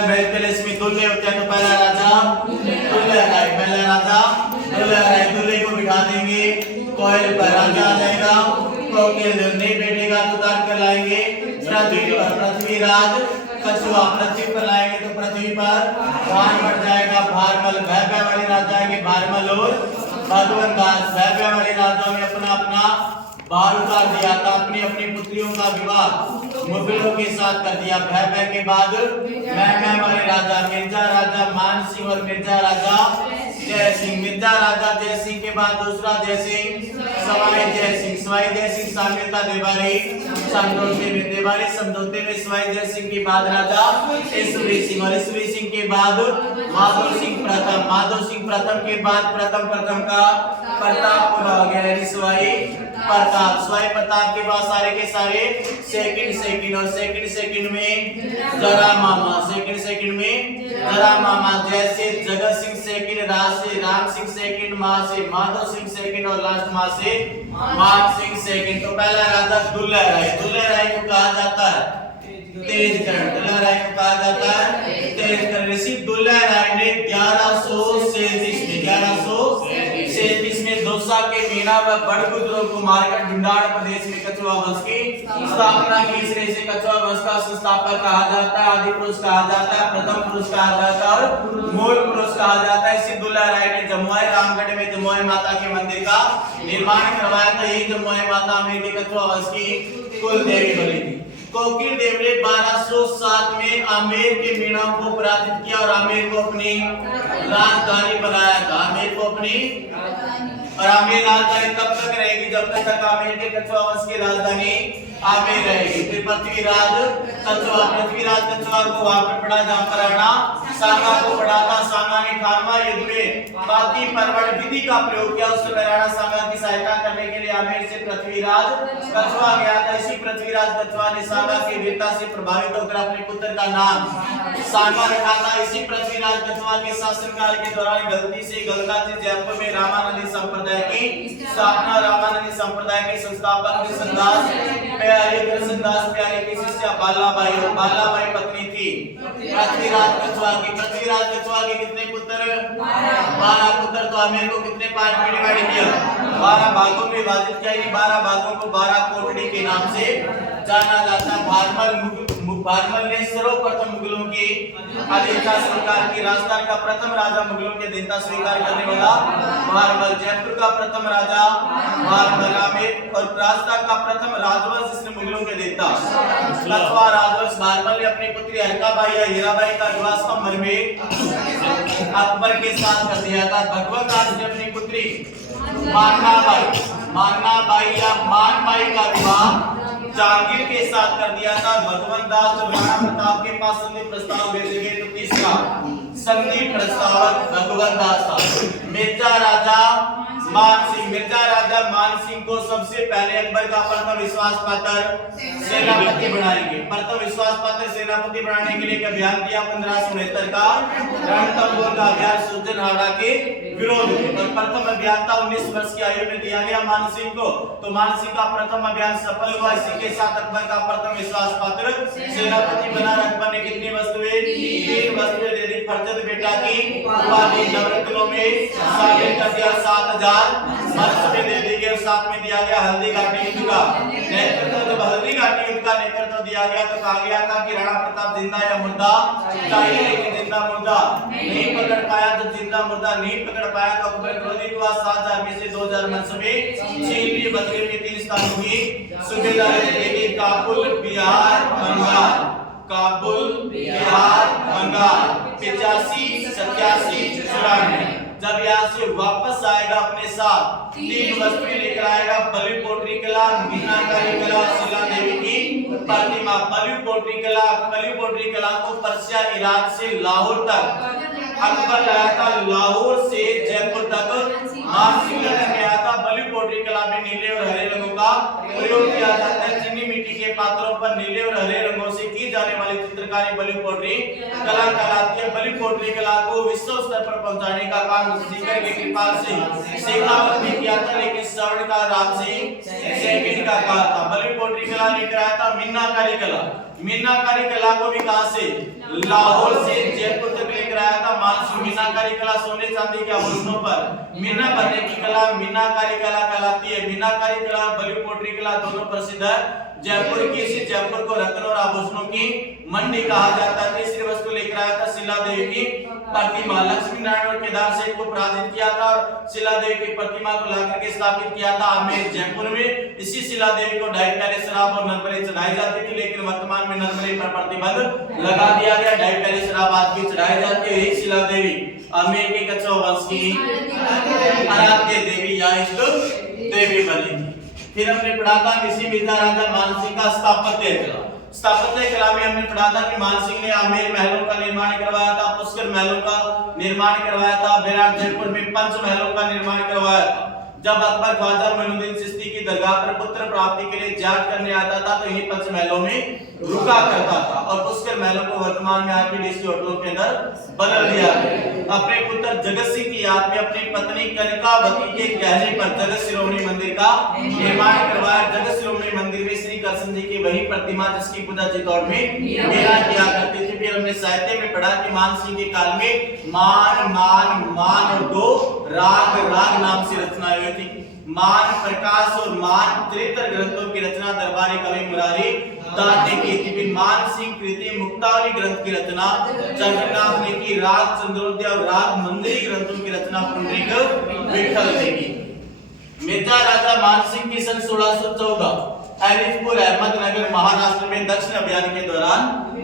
में दुल्हे होते हैं तो पहला राजा दुल्हे को बिठा देंगे, कोयल पर राजा आ जाएगा, कोकिल नहीं बैठेगा तो उतार कर लाएंगे पृथ्वीराज, कछुआ पृथ्वी पर लाएंगे तो पृथ्वी पर भार बढ़ जाएगा, भारमल भय वाले राजा आएंगे, भारमल और भगवान दास भय वाले राजाओं ने अपना अपना भार उतार दिया था, अपनी अपनी पुत्रियों का विवाह मुगलों के साथ कर दिया। भय के बाद मैं वाले राजा मिर्जा राजा मान सिंह और मिर्जा राजा जय सिंह, मिर्जा राजा जय सिंह के बाद दूसरा जय सिंह सवाई जय सिंह साम्यता देवारी समझौते में सवाई जय सिंह के बाद राजा ईश्वरी सिंह और ईश्वरी सिंह के बाद माधव सिंह प्रथम के बाद प्रथम का प्रताप पूरा हो गया, सवाई प्रताप के बाद सारे के सारे सेकंड और सेकंड में जरा मामा जैसे जगत सिंह सेकंड, राज से राम सिंह सेकंड, मां से माधव सिंह सेकंड और लास्ट मां से मान सिंह सेकंड। तो पहला राजा दुल्हा राय को कहा जाता है तेजकरण, दुल्हा राय को कहा जाता है तेजकरण। ऋषि दुल्हा राय ने 1137 में दोसा के मीना व बड़गुजरों को मारकर ढूंढाड़ प्रदेश में कछुआ वंश की स्थापना की। इसे कछुआ वंश का संस्थापक कहा जाता है, आदि पुरुष कहा जाता है, प्रथम पुरुष कहा जाता है और मूल पुरुष कहा जाता है। इसी दुल्हा राय ने जमुई रामगढ़ में जमुई माता के मंदिर का निर्माण करवाया था। यही जमुई माता अमेर के कछुआ वंश की कुल देवी बनी थी। कोकिल देव ने 1207 में आमेर के मीना को पराजित किया और आमेर को अपनी राजधानी बनाया था। आमेर राजधानी तब तक रहेगी जब तक आमेर के कछुआ वंश की राजधानी आमेर रहेगी। फिर पृथ्वीराज कछुआ को वहां पर पड़ा जहां पर राणा सांगा को पड़ा था। सांगा ने खानवा युद्ध में बाती परवड़ विधि का प्रयोग किया। उस समय राणा सांगा की सहायता करने के लिए आमेर से पृथ्वीराज कछुआ गया था। इसी पृथ्वीराज कछुआ ने सांगा की वीरता से प्रभावित होकर अपने पुत्र का नाम सांगा रखा था। इसी पृथ्वीराज कछुआ के शासनकाल के दौरान गलती से गलगा से जयपुर में रामानंदी संप्रदाय की स्थापना, रामानंदी संप्रदाय के संस्थापक कृष्णदास प्यारे की शिष्या बालाबाई पत्नी थी पृथ्वीराज कछुआ के कितने पुत्र? 12 पुत्र। तो आमेर को कितने पार्ट में डिवाइड किया? 12 भागों में विभाजित किया। 12 भागों को 12 कोटड़ी के नाम से जाना जाता है। भारमल ने सर्वप्रथम मुगलों की अधीनता स्वीकार की। राजस्थान का प्रथम राजा मुगलों की अधीनता स्वीकार करने वाला भारमल। जयपुर का प्रथम राजा भारमल। आमेर और राजस्थान का प्रथम राजवंश जिसने मुगलों की अधीनता कछुआ राजवंश। भारमल ने अपनी पुत्री हरकाबाई या हीराबाई का विवाह संभर में अकबर के साथ कर दिया था। भगवत दास ने अपनी पुत्री माननाबाई या मानबाई का विवाह जहांगीर के साथ कर दिया था। भगवंत दास जब राणा प्रताप के पास संधि प्रस्ताव भेजे गए तो तीसरा संधि प्रस्तावक भगवंत दास था। मिर्जा राजा मान सिंह को सबसे पहले अकबर का प्रथम विश्वास पात्र सेनापति बनाएंगे। प्रथम विश्वास पात्र सेनापति बनाने के लिए एक अभियान दिया 1569 का रणथंभौर का अभियान सुरजन हावड़ा के विरोध में। और प्रथम अभियान था 19 वर्ष की आयु में दिया गया मान सिंह को। तो मान सिंह का प्रथम अभियान सफल हुआ। इसी के साथ अकबर का प्रथम विश्वास पात्र सेनापति बना। अकबर ने कितनी वस्तुएं? 3 वस्तुएं दे दी। फरजद बेटा की उपाधि नवरत्नों में शामिल कर दिया। 7000 मर्द दे दी गई। साथ में दिया गया हल्दी घाटी युद्ध का नेतृत्व। जब हल्दी घाटी युद्ध का नेतृत्व दिया गया तो कहा गया था कि राणा प्रताप जिंदा या मुर्दा चाहिए, लेकिन जिंदा मुर्दा नहीं पकड़ पाया। जब जिंदा मुर्दा नहीं पकड़ पाया तो अकबर क्रोधित हुआ। 7000 में से 2000 मनसब में छीन लिए। बदले में 3 स्थानों की सूबेदारी दे दी। काबुल बिहार बंगाल 85 87 94। जब यहाँ से वापस आएगा अपने साथ 3 वस्तुएं लेकर आएगा। बलि पोटरी कला, मीनाकारी कला, शिला देवी की प्रतिमा। बलि पोटरी कला को पर्सिया इराक से लाहौर तक अकबर लाया था। लाहौर से जयपुर तक मान सिंह गया था। बलि पोटरी कला में नीले और हरे रंगों का प्रयोग किया जाता है। चीनी मिट्टी के पात्रों पर नीले और हरे रंगों से की जाने वाली चित्रकारी प्रकार बलि पोट्री कला कहलाती है। बलि पोट्री कला को विश्व स्तर पर पहुंचाने का काम सीकर के कृपाल से शेखावत ने किया था, लेकिन स्वर्ण का राम सिंह सेकंड का कहा था। बलि पोट्री कला लेकर आया था मीनाकारी कला। मीनाकारी कला को भी कहां से, लाहौर से जयपुर तक लेकर आया था मानसिंह। मीनाकारी कला सोने चांदी के आभूषणों पर मीना भरने की कला मीनाकारी कला कहलाती है। मीनाकारी कला बलि पोट्री कला दोनों प्रसिद्ध है। जयपुर की, इसी जयपुर को रत्न और आभूषणों की मंडी कहा जाता है। तीसरी वस्तु लेकर आया था शिला देवी की प्रतिमा। लक्ष्मी नारायण और केदार सेठ को पराजित किया था और शिला देवी की प्रतिमा को लाकर के स्थापित किया था आमेर जयपुर में। इसी शिला देवी को ढाई प्याले शराब और नरबली चढ़ाई जाती थी, लेकिन वर्तमान में नरबली पर प्रतिबंध लगा दिया गया। ढाई प्याले शराब आज भी चढ़ाई जाती है। यही शिला देवी आमेर के कच्छा वंश की आराध्य देवी या इष्ट देवी बनी थी। फिर हमने पढ़ा था इसी मिर्जा राजा मानसिंह का स्थापत्य कला। स्थापत्य कला में हमने पढ़ा था कि मानसिंह ने आमेर महलों का निर्माण करवाया था, पुष्कर महलों का निर्माण करवाया था, बेरार जयपुर में पंच महलों का निर्माण करवाया था। जब अकबर ख्वाजा मोइनुद्दीन चिश्ती की दरगाह पर पुत्र प्राप्ति के लिए जियारत करने आता था तो इन्हीं पंच महलों में रुका करता था और पुष्कर महलों को वर्तमान में आरपीडीसी होटलों के अंदर बदल दिया गया। अपने पुत्र जगत सिंह की याद में अपनी पत्नी कनकावती के कहने पर जगत शिरोमणि मंदिर का निर्माण करवाया। जगत शिरोमणि मंदिर में श्री कृष्ण जी की वही प्रतिमा जिसकी पूजा चित्तौड़ में मेला किया करते थे। फिर हमने साहित्य में पढ़ा कि मानसिंह के काल में मान मान मान और दो राग राग नाम से रचनाएं हुई थी। मान प्रकाश और मान त्रितर ग्रंथों की रचना दरबारी कवि मुरारी दास ने की थी। मान सिंह कृति मुक्तावली ग्रंथ की रचना जगन्नाथ ने की। राग चंद्रोदय और राग मंदिरी ग्रंथों की रचना पुंडरीक विठल ने की। मिर्जा राजा मान सिंह की सन 1614 हरिपुर अहमदनगर महाराष्ट्र में दक्षिण अभियान के दौरान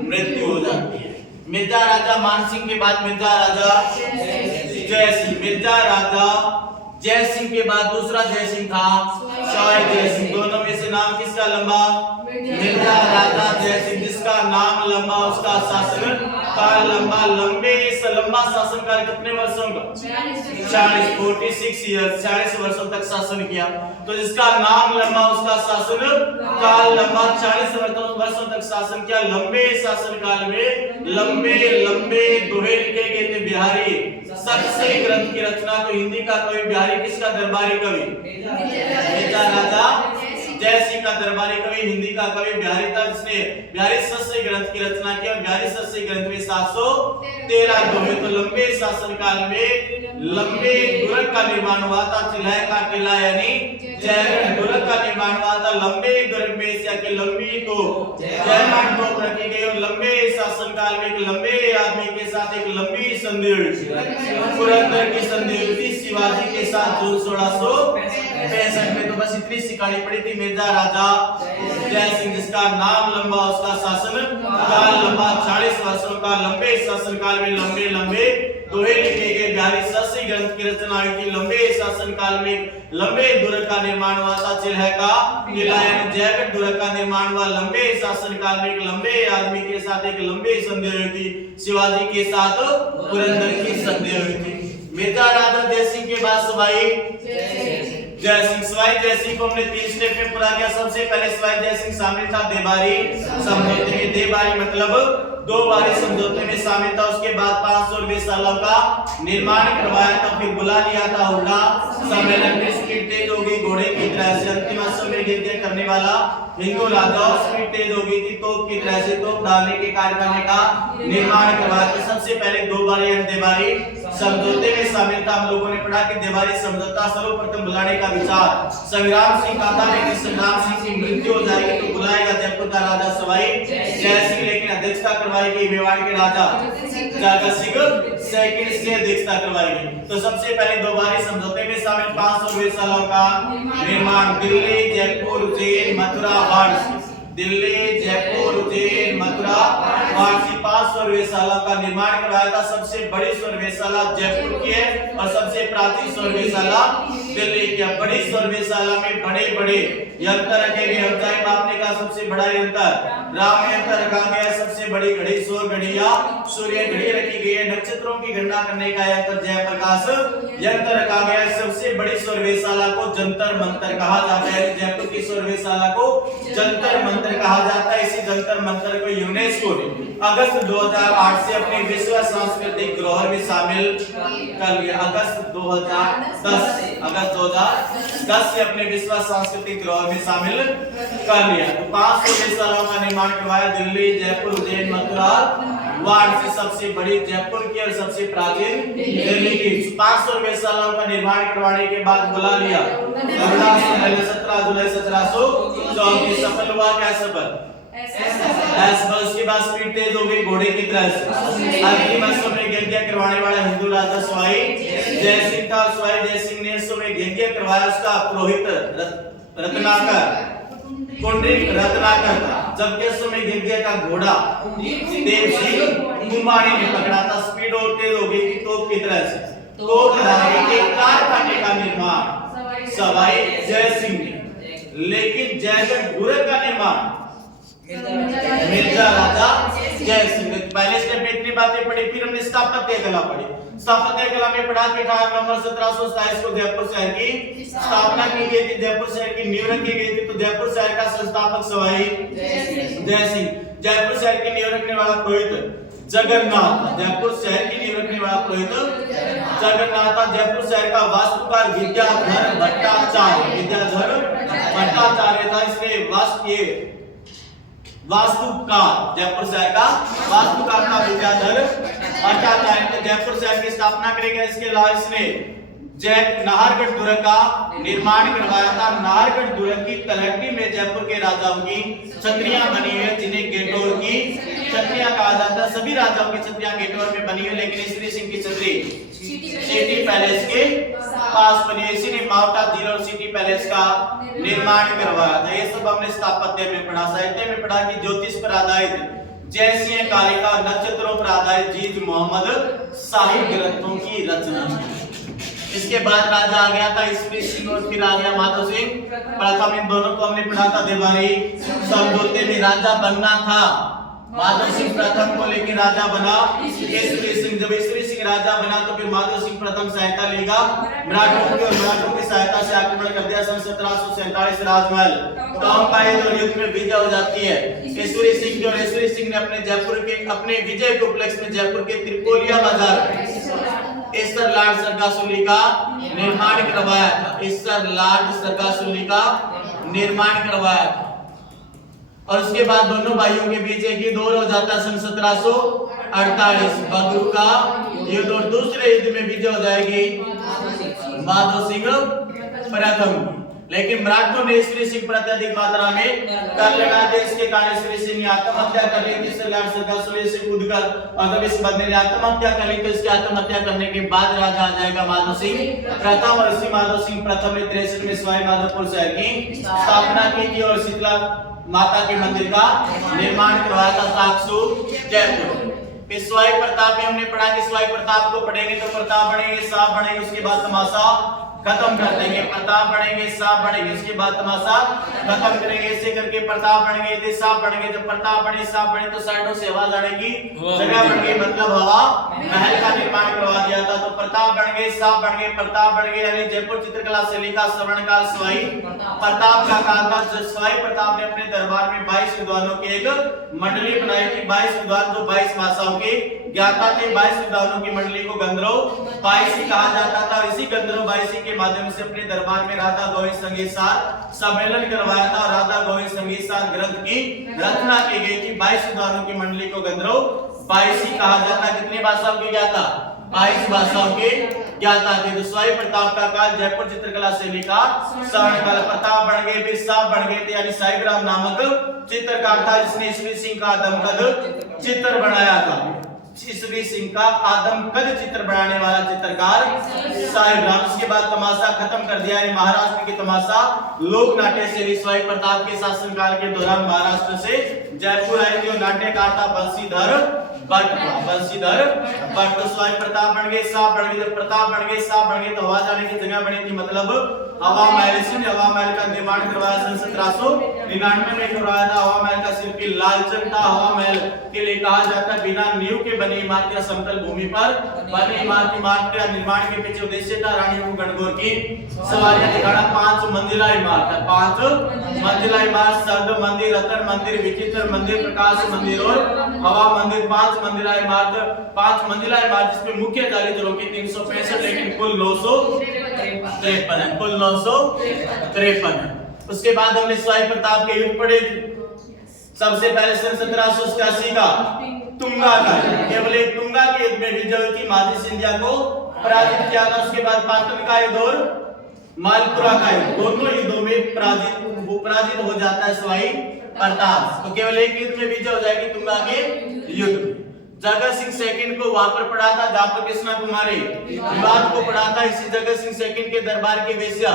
मृत्यु हो जाती है। मिर्जा राजा मान सिंह के बाद मिर्जा राजा जय सिंह। मिर्जा राजा जय सिंह के बाद दूसरा जय सिंह था शाह जय सिंह। दोनों में से नाम किसका लंबा, मिर्जा राजा जय सिंह। जिसका नाम लंबा उसका शासन काल लंबा। लंबे इस लंबा शासन काल कितने वर्षों का, 46 ईयर्स, 46 वर्षों तक शासन किया। तो जिसका नाम लंबा उसका शासन काल लंबा, 40 वर्षों तक शासन किया। लंबे शासन काल में लंबे लंबे दोहे लिखे गए थे। बिहारी सबसे ग्रंथ की रचना तो हिंदी का कवि बिहारी किसका दरबारी कवि, मिर्जा राजा जय सिंह का दरबारी कवि। हिंदी का कवि बिहारी था जिसने बिहारी सस्य ग्रंथ की रचना की। और बिहारी सस्य ग्रंथ में 713 दोहे। तो लंबे शासन काल में लंबे दुर्ग का निर्माण हुआ था। चिल्हाय का किला यानी जयगढ़ दुर्ग का निर्माण हुआ था। लंबे दुर्ग में से के लंबी तो जयगढ़ तोप रखी गई। और लंबे शासन काल में एक लंबे आदमी के साथ एक लंबी संधि हुई थी। पुरंदर की संधि हुई थी शिवाजी के साथ जून 1665 में। तो बस इतनी सी कहानी पड़ी थी मिर्जा राजा जय सिंह। जिसका नाम लंबा उसका शासन काल लंबा। 40 वर्षों का लंबे शासन काल में लंबे लंबे दोहे लिखे गए। बिहारी सस्य ग्रंथ की रचना हुई थी। लंबे शासन काल में लंबे दुर्ग का निर्माण हुआ था। चिल्हाय का किला यानी जयगढ़ दुर्ग का निर्माण हुआ। लंबे शासन काल में एक लंबे आदमी के साथ एक लंबी संधि हुई थी। शिवाजी के साथ पुरंदर की संधि हुई थी। मिर्जा राजा जय सिंह के बाद सवाई जय सिंह। सवाई जय सिंह को हमने 3 स्टेप में पूरा किया। सबसे पहले सवाई जय सिंह शामिल था देबारी समझौते में। देबारी मतलब 2 बारी समझौते में शामिल था। उसके बाद 500 सालों का निर्माण करवाया था। फिर बुला लिया था हुड्डा सम्मेलन में। स्पीड तेज हो गई घोड़े की तरह से। अंतिम समय यज्ञ करने वाला हिंदू राजा स्पीड तेज हो गई थी। तोप की तरह से तोप डालने के कारखाने का निर्माण करवाया था। सबसे पहले 2 बारी देबारी समझौते में शामिल था। हम लोगों ने पढ़ा कि देबारी समझौता सर्वप्रथम बुलाने का विचार संग्राम सिंह का था, लेकिन संग्राम सिंह की मृत्यु हो जाएगी तो बुलाएगा जयपुर का राजा सवाई जय सिंह। लेकिन अध्यक्षता करवाएगी मेवाड़ के राजा जगत सिंह सेकंड से अध्यक्षता करवाएगी। तो सबसे पहले 2 बारी समझौते में शामिल 500 सालों का निर्माण। दिल्ली जयपुर उज्जैन मथुरा वाराणसी। दिल्ली जयपुर उज्जैन मथुरा वाराणसी 500 वेधशाला का निर्माण करवाया था। सबसे बड़ी वेधशाला जयपुर की है और सबसे प्राचीन वेधशाला दिल्ली की बड़ी सर्वेशाला में बड़े बड़े यंत्र रखे गए। ऊंचाई मापने का सबसे बड़ा यंत्र राम यंत्र रखा गया। सबसे बड़ी घड़ी सौर घड़ी या सूर्य घड़ी रखी गई है। नक्षत्रों की गणना करने का यंत्र जयप्रकाश यंत्र रखा गया है। सबसे बड़ी सर्वेशाला को जंतर मंतर कहा जाता है। जयपुर की सर्वेशाला को जंतर मंतर कहा जाता है। इसी जंतर मंतर को यूनेस्को ने अगस्त 2008 से अपने विश्व सांस्कृतिक धरोहर में शामिल कर लिया। अगस्त 2010 से अपने विश्व सांस्कृतिक धरोहर में शामिल कर लिया। तो 5 सर्वेशालाओं का निर्माण करवाया। दिल्ली, जयपुर, उज्जैन, मथुरा, वाराणसी। सबसे बड़ी जयपुर की और सबसे प्राचीन दिल्ली की। 5 सर्वेशालाओं का निर्माण करवाने के बाद बुला लिया 17 जुलाई 1734 सफल हुआ। क्या सफल? उसके बाद स्पीड तेज हो गई घोड़े की तरह से। अगली मौसम में यज्ञ करवाने वाला हिंदू राजा सवाई जय सिंह था। सवाई जय सिंह ने समय यज्ञ करवाया। उसका पुरोहित रत्नाकर पुंडरीक रत्नाकर था। जबकि समय यज्ञ का घोड़ा देव सिंह कुमारी ने पकड़ा था। स्पीड और तेज हो गई तोप की तरह से। तोप धागे के कारखाने का निर्माण सवाई जय सिंह ने। लेकिन जयगढ़ गुरु का निर्माण मिर्जा राजा जय सिंह। पहले स्टेप में इतनी बातें पढ़ी, फिर हमने स्थापत्य कला पढ़ी। स्थापत्य कला में पढ़ा कि 18 नवंबर 1727 को जयपुर शहर की स्थापना की गई थी। जयपुर शहर की नींव रखी गई थी। तो जयपुर शहर का संस्थापक सवाई जय सिंह। जयपुर शहर की नींव रखने वाला पुरोहित जगन्नाथ। जयपुर शहर की नींव रखने वाला पुरोहित जगन्नाथ। जयपुर शहर का वास्तुकार विद्याधर भट्टाचार्य। विद्याधर भट्टाचार्य था। इसने वास्तुकार जयपुर शहर का वास्तुकार था विद्याधर भट्टाचार्य। जयपुर शहर की स्थापना करेगा। इसके अलावा इसने नाहरगढ़ दुर्ग का निर्माण करवाया था। नाहरगढ़ दुर्ग की तलहटी में जयपुर के राजाओं की छतरियां बनी हुई है, जिन्हें गेटोर की छतरियां कहा जाता है। सभी राजाओं की छतरियां गेटोर में बनी हुई, लेकिन श्री सिंह की छतरी सिटी पैलेस के पास बनी है। इसी ने माउंटा झील और सिटी पैलेस का निर्माण करवाया था। ये सब हमने स्थापत्य में पढ़ा। साहित्य में पढ़ा कि ज्योतिष पर आधारित जयसिंह कालिका, नक्षत्रों पर आधारित जीत मोहम्मद शाही ग्रंथों की रचना। इसके बाद राजा आ गया था ईश्वरी सिंह और फिर आ गया माधव सिंह प्रथम। इन दोनों को हमने पढ़ा था देवारी समझौते में राजा बनना था माधव सिंह प्रथम को, लेकिन राजा बना ईश्वरी सिंह। जब ईश्वरी सिंह राजा बना तो फिर माधव सिंह प्रथम सहायता लेगा मराठों की, और मराठों की सहायता से आक्रमण कर दिया। सन 1747 राजमहल टॉमपाइल और युद्ध में विजय हो जाती है ईश्वरी सिंह की। और ईश्वरी सिंह ने अपने जयपुर के अपने विजय के उपलक्ष्य में जयपुर के त्रिपोलिया बाजार ईश्वर लाड सरगासुली का निर्माण करवाया था। ईश्वर लाड सरगासुली का निर्माण करवाया था। और उसके बाद दोनों भाइयों के बीच एक ही दौर हो जाता है सन 1748 बगरू का युद्ध, और दूसरे युद्ध में विजय हो जाएगी माधव सिंह प्रथम। लेकिन मराठों ने ईश्वरी सिंह पर अत्यधिक मात्रा में कर लगा देश के कारण ईश्वरी सिंह ने आत्महत्या कर ली थी। सरगासुली से कूदकर, और जब इस बंदे ने आत्महत्या कर ली तो इसकी आत्महत्या करने के बाद राजा आ जाएगा माधव सिंह प्रथम। और इसी माधव सिंह प्रथम ने 63 में सवाई माधोपुर शहर की स्थापना की थी और शीतला माता के मंदिर का निर्माण करवाया था साक्षु जयपुर। सवाई प्रताप में हमने पढ़ा कि सवाई प्रताप को पढ़ेंगे तो प्रताप बढ़ेंगे, साफ बढ़ेंगे, उसके बाद तमाशा खत्म कर देंगे। प्रताप बढ़ेंगे, साफ बढ़ेंगे, उसके बाद तमाशा खत्म करेंगे। ऐसे करके प्रताप बढ़ेंगे, यदि साफ बढ़ेंगे, जब प्रताप बढ़े साफ बढ़े तो साइडों से आवाज आएगी, जगह बढ़ गई, मतलब हवा महल का निर्माण करवा दिया था। तो प्रताप बढ़ गए, साफ बढ़ गए, प्रताप बढ़ गए। यानी जयपुर चित्रकला शैली का स्वर्णकाल सवाई प्रताप का काल था। सवाई प्रताप ने अपने दरबार में 22 विद्वानों की एक मंडली बनाई थी। 22 विद्वान जो 22 भाषाओं के ज्ञाता थे। 22 विद्वानों की मंडली को गंधर्व 22 कहा जाता था। इसी गंधर्व 22 के माध्यम से अपने दरबार में राधा गोविंद संगीत सार सम्मेलन करवाया था। राधा गोविंद संगीत सार ग्रंथ की रचना की गई थी। 22 विद्वानों की मंडली को गंधर्व 22 कहा जाता। कितनी भाषाओं की ज्ञाता? 22 भाषाओं के ज्ञाता थे। तो सवाई प्रताप का काल जयपुर चित्रकला शैली का स्वर्णकाल। प्रताप बढ़ गए, फिर साफ बढ़ गए थे। यानी साहिबराम नामक चित्रकार था जिसने ईश्वरी सिंह का आदमकद चित्र बनाया था। ईश्वरी सिंह का आदमकद चित्र बनाने वाला चित्रकार साहिबराम। उसके बाद तमाशा खत्म कर दिया। यानी महाराष्ट्र की तमाशा लोक नाट्य शैली सवाई प्रताप के शासनकाल के दौरान महाराष्ट्र से जयपुर आई थी। और नाट्यकार था बंशीधर बट बंशीधर बट। तो स्वाई प्रताप बन गए, साहब बन गए, जब प्रताप बन गए, साहब बन गए तो हवा जाने की जगह बनी थी, मतलब हवा महल। से हवा महल का निर्माण करवाया सन 1799 में करवाया था। हवा महल का शिल्पी लालचंद था। हवा महल के लिए कहा जाता है बिना नींव के बनी इमारत या समतल भूमि पर बनी इमारत का निर्माण के पीछे उद्देश्य था रानी को गणगौर की सवारियां दिखाना। 5 मंजिला इमारत है, 5 मंजिला इमारत, शब्द मंदिर, रतन मंदिर, विचित्र मंदिर, प्रकाश मंदिर और हवा मंदिर। 5 मंजिला इमारत, 5 मंजिला इमारत जिसमें मुख्य जाली दरों की 365 लेकिन कुल 953 है, कुल 953 है। उसके बाद हमने स्वाई प्रताप के युद्ध पढ़े। सबसे पहले सन 1788 का तुंगा का, केवल एक तुंगा के युद्ध में विजय हुई थी, माझी सिंधिया को पराजित किया था। उसके बाद पाटन का युद्ध और मालपुरा का युद्ध, दोनों युद्धों में पराजित हो जाता है स्वाई प्रताप। तो केवल एक युद्ध में विजय हो जाएगी, तुंगा के युद्ध। जगत सिंह सेकंड को वहां पर पढ़ा था जहां पर कृष्णा कुमारी विवाद को पढ़ा था। इसी जगत सिंह सेकंड के दरबार के वेश्या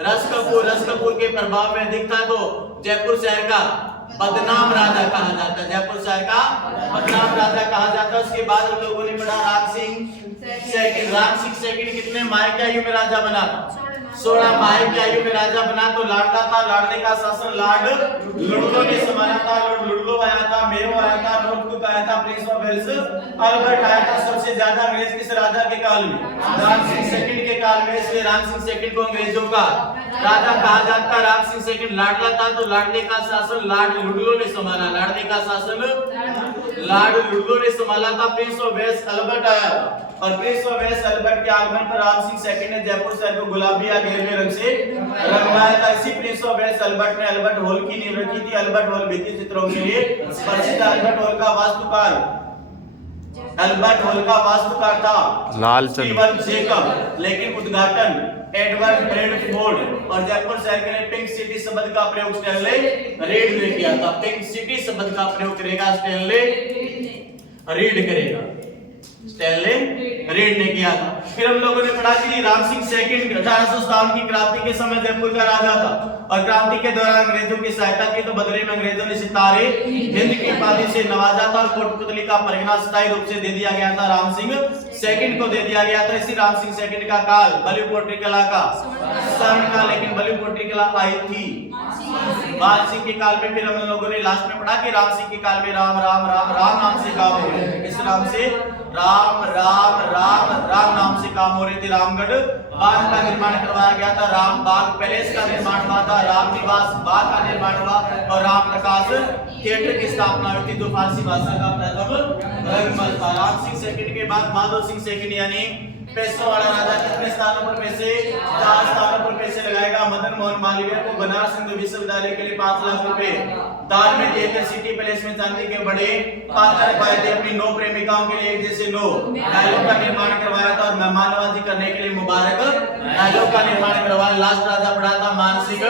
रस कपूर के प्रभाव में अधिक था, तो जयपुर शहर का बदनाम राजा कहा जाता है, जयपुर शहर का बदनाम राजा कहा जाता है। उसके बाद हम लोगों ने पढ़ा राम सिंह सेकंड कितने माह की आयु में राजा बना? 16 माह की आयु में राजा बना। तो लाडला था, लाडले का शासन लॉर्ड लुडलो ने संभाला था। लॉर्ड लुडलो आया था, मेरो आया था, नोटबुक आया था, प्रिंस ऑफ वेल्स अल्बर्ट आया था। सबसे ज्यादा अंग्रेज किस राजा के काल में? राम सिंह सेकंड के काल में। इसलिए राम सिंह सेकंड को अंग्रेजों का राजा कहा जाता है। राम सिंह सेकंड लाडला था, तो लाडले का शासन लॉर्ड लुडलो ने संभाला। लाडले का शासन लॉर्ड लुडलो ने संभाला था। प्रिंस ऑफ वेल्स अल्बर्ट आया था, और प्रिंस ऑफ वेल्स अल्बर्ट के आगमन पर राम सिंह सेकंड ने जयपुर शहर को गुलाबी या गेरुए रंग से रंगवाया था। इसी प्रिंस ऑफ वेल्स अल्बर्ट ने अल्बर्ट हॉल की नींव रखी थी। अल्बर्ट हॉल भित्ति चित्रों के लिए प्रसिद्ध। अल्बर्ट हॉल का वास्तुकार था लालचंद जेकब, लेकिन उद्घाटन एडवर्ड ब्रेडफोर्ड। और जयपुर शहर के लिए पिंक सिटी शब्द का प्रयोग स्टैनले रीड ने किया था। पिंक सिटी शब्द का प्रयोग करेगा स्टैनले रीड करेगा, स्टैनले रीड ने किया था। फिर हम लोगों ने पढ़ा कि राम सिंह सेकंड 1857 की क्रांति के समय जयपुर का राजा था, और क्रांति के दौरान अंग्रेजों की सहायता की, तो बदले में अंग्रेजों ने सितारे हिंद की उपाधि से नवाजा था, और कोटपुतली का परगना स्थायी रूप से दे दिया गया था, राम सिंह सेकंड को दे दिया गया था। इसी राम सिंह सेकंड का काल बलि पोट्री कला का स्वर्ण का, लेकिन बलि पोट्री कला आई थी मान सिंह के काल में। फिर हम लोगों ने लास्ट में पढ़ा कि राम सिंह के काल में राम राम राम राम नाम से काम हो रहे थे। किस नाम से? राम राम राम राम नाम से काम हो रहे थे। रामगढ़ बाग का निर्माण करवाया गया था, राम बाग पैलेस का निर्माण हुआ था, राम निवास बाग का निर्माण हुआ, और राम प्रकाश थिएटर की स्थापना हुई थी, जो फारसी भाषा का प्रथम रंगमंच था। राम सिंह सेकंड के बाद माधव सिंह सेकंड यानी पैसों वाला राजा कितने स्थानों पर पैसे? 4 स्थानों पर पैसे लगाएगा। मदन मोहन मालवीय को बनारस हिंदू विश्वविद्यालय के लिए 5 लाख रुपए दान में दिए थे। सिटी पैलेस में चांदी के बड़े पात्र रखवाए थे। अपनी 9 प्रेमिकाओं के लिए एक जैसे 9 डायलॉग का निर्माण करवाया था, और मेहमाननवाजी करने के लिए मुबारक डायलॉग का निर्माण करवाया। लास्ट राजा पड़ा था मानसिंह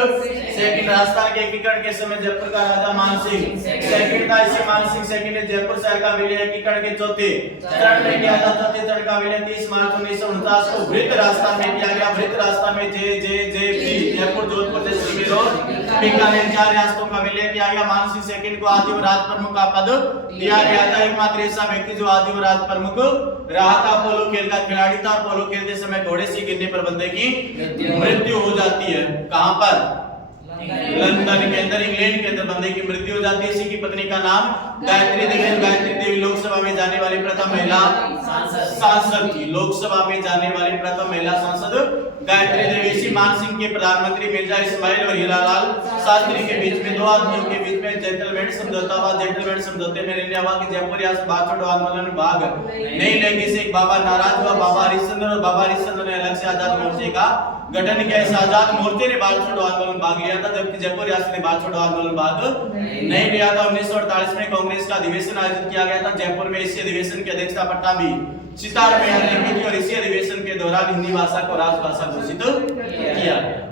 सेकंड। राजस्थान के एकीकरण के समय जयपुर का राजा मानसिंह सेकंड था। इसी मानसिंह सेकंड ने जयपुर शहर का विलय एकीकरण के चौथे चरण में किया था। चौथे चरण का विलय 30 मार्च 1949 को वृत्त राजस्थान में किया गया। वृत्त राजस्थान में जयपुर, जोधपुर, जैसलमेर और बीकानेर 4 रियासतों का विलय किया गया। मानसिंह सेकंड को आजीवन राज प्रमुख का पद दिया गया था। एकमात्र ऐसा व्यक्ति जो आजीवन राज प्रमुख रहा था। पोलो खेल का खिलाड़ी था। पोलो खेलते समय घोड़े से गिरने पर बंदे की मृत्यु हो जाती है। कहां पर? लंदन के अंदर, इंग्लैंड के अंदर बंदे की मृत्यु हो जाती है। इसी की पत्नी का नाम गायत्री देवी। गायत्री देवी लोकसभा में जाने वाली प्रथम महिला सांसद थी। लोकसभा में जाने वाली प्रथम महिला सांसद गायत्री देवी। इसी मानसिंह के प्रधानमंत्री मिर्जा इस्माइल और हीरालाल शास्त्री के बीच में, 2 आदमियों के बीच में जेंटलमैन समझौता हुआ। जेंटलमैन समझौते में निर्णय हुआ कि जयपुर रियासत भाग छोड़ो आंदोलन में भाग नहीं लेंगे। से एक बाबा नाराज हुआ। बाबा हरिश्चंद्र और बाबा हरिश्चंद्र ने अलग से आजाद मोर्चे का गठन किया। इस आजाद मोर्चे ने भाग छोड़ो आंदोलन भाग लिया था, जबकि जयपुर रियासत ने भाग छोड़ो आंदोलन भाग नहीं लिया था। 1948 में कांग्रेस का अधिवेशन आयोजित किया गया था जयपुर में। इसी अधिवेशन की अध्यक्षता पट्टाभी सितार में की थी, और इसी अधिवेशन के दौरान हिंदी भाषा को राजभाषा घोषित किया गया।